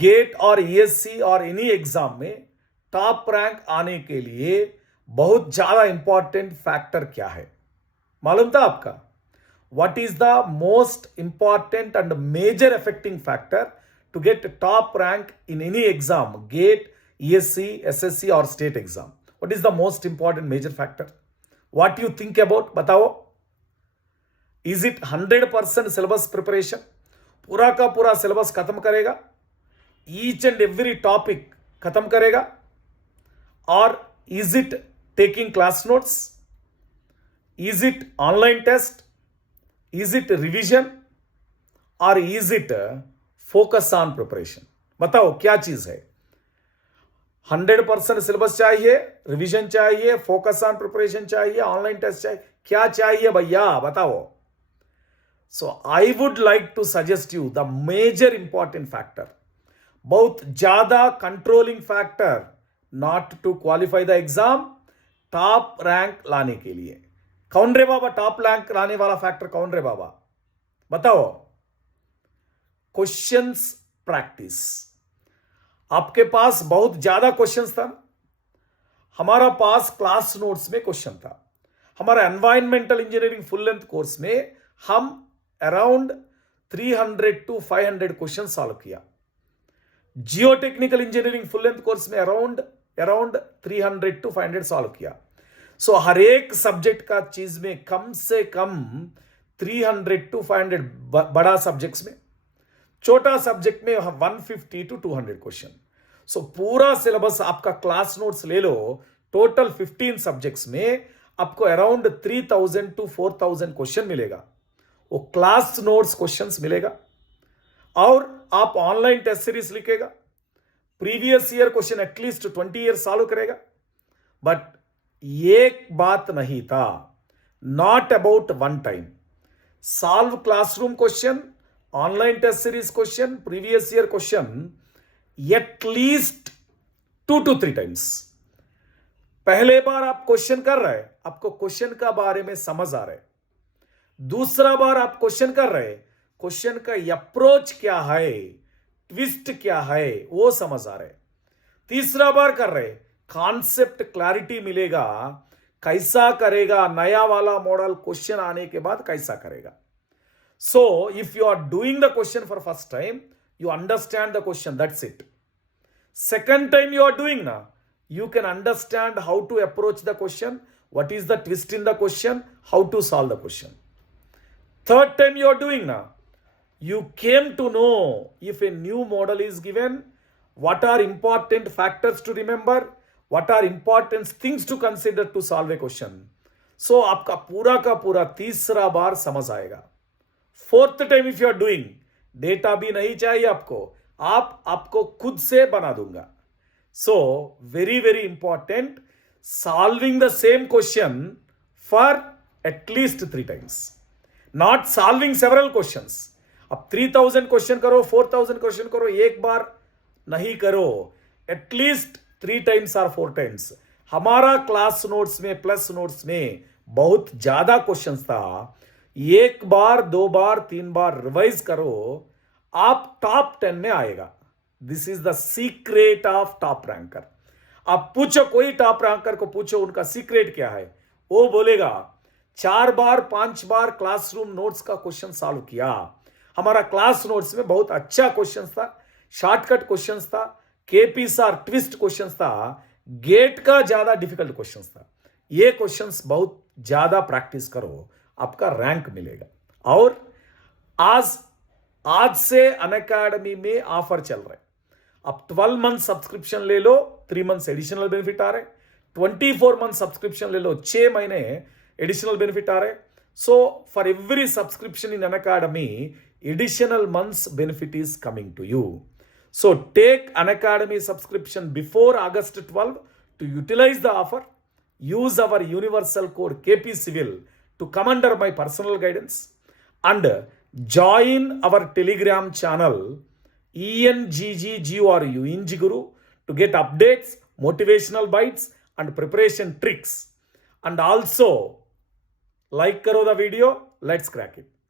Gate और ESC और any exam में टॉप रैंक आने के लिए बहुत ज्यादा इंपॉर्टेंट फैक्टर क्या है मालूम था आपका? What is the most important and major affecting factor to get top rank in any exam, GATE, ESC, SSC or state exam? What is the most important major factor? What you think about? बताओ. Is it 100% syllabus preparation? पूरा का पूरा syllabus खत्म करेगा? Each and every topic खत्म करेगा? Or is it taking class notes? Is it online test? Is it revision or is it focus on preparation? बताओ क्या चीज है? 100% सिलेबस चाहिए, रिवीजन चाहिए, फोकस ऑन प्रिपरेशन चाहिए, ऑनलाइन टेस्ट चाहिए, क्या चाहिए भैया बताओ? So I would like to suggest you the major important factor, बहुत ज्यादा controlling factor not to qualify the exam, top rank लाने के लिए. कौन रे बाबा टॉप रैंक लाने वाला फैक्टर? कौन रे बाबा बताओ? Questions practice. आपके पास बहुत ज्यादा क्वेश्चंस था. हमारा पास क्लास नोट्स में क्वेश्चन था. हमारा environmental engineering full length course में हम अराउंड 300 to 500 क्वेश्चन सॉल्व किया. जियो technical engineering full length course में अराउंड 300 to 500 सॉल्व किया. सो हर एक सब्जेक्ट का चीज में कम से कम 300 to 500, बड़ा सब्जेक्ट्स में, छोटा सब्जेक्ट में 150 to 200 क्वेश्चन. सो पूरा सिलेबस आपका क्लास नोट्स ले लो, टोटल 15 सब्जेक्ट्स में आपको अराउंड 3000 to 4000 क्वेश्चन मिलेगा. वो क्लास नोट्स क्वेश्चंस मिलेगा और आप ऑनलाइन टेस्ट सीरीज लिखेगा. Previous year question at least 20 year solve करेगा. बट एक बात नहीं था, not about one time. Solve classroom question, online test series question, previous year question at least 2 to 3 times. पहले बार आप क्वेश्चन कर रहे हैं, आपको क्वेश्चन का बारे में समझ आ रहा है. दूसरा बार आप क्वेश्चन कर रहे हैं, क्वेश्चन का अप्रोच क्या है, ट्विस्ट क्या है, वो समझ आ रहा है. तीसरा बार कर रहे, कॉन्सेप्ट क्लैरिटी मिलेगा, कैसा करेगा, नया वाला मॉडल क्वेश्चन आने के बाद कैसा करेगा. So if you are doing the question for first time, you understand the question, that's it. Second time you are doing now, you can understand how to approach the question, what is the twist in the question, how to solve the question. Third time you are doing now, you came to know if a new model is given, what are important factors to remember, what are important things to consider to solve a question. So आपका पूरा का पूरा तीसरा बार समझ आएगा. Fourth time if you are doing, data भी नहीं चाहिए आपको खुद से बना दूंगा. So very very important, solving the same question for at least 3 times, not solving several questions. अब 3000 क्वेश्चन करो, 4000 क्वेश्चन करो, एक बार नहीं करो, एटलीस्ट 3 टाइम्स और 4 टाइम्स. हमारा क्लास नोट्स में, प्लस नोट्स में बहुत ज्यादा क्वेश्चंस था. एक बार, 2 बार, 3 बार रिवाइज करो, आप टॉप 10 में आएगा. This is the secret of top ranker. आप पूछो, कोई टॉप रैंकर को पूछो उनका सीक्रेट क्या है, वो बोलेगा 4 बार 5 बार क्लासरूम नोट्स का क्वेश्चन सॉल्व किया. हमारा क्लास नोट्स में बहुत अच्छा क्वेश्चन था, शॉर्टकट क्वेश्चन था, केपीएसआर ट्विस्ट क्वेश्चन था, गेट का ज्यादा डिफिकल्ट क्वेश्चन था. ये क्वेश्चंस बहुत ज्यादा प्रैक्टिस करो, आपका रैंक मिलेगा. और आज से अनअकैडमी में ऑफर चल रहा है. अब 12 मंथ सब्सक्रिप्शन ले लो, 3 मंथ्स एडिशनल बेनिफिट आ रहे. 24 मंथ सब्सक्रिप्शन ले लो, 6 महीने एडिशनल बेनिफिट आ रहे. So for every subscription in Unacademy, additional months benefit is coming to you. So take Unacademy subscription before August 12 to utilize the offer. Use our universal code KP Civil to come under my personal guidance and join our Telegram channel ENGGGRU Ingiguru to get updates, motivational bites and preparation tricks. And also like karo the video, let's crack it.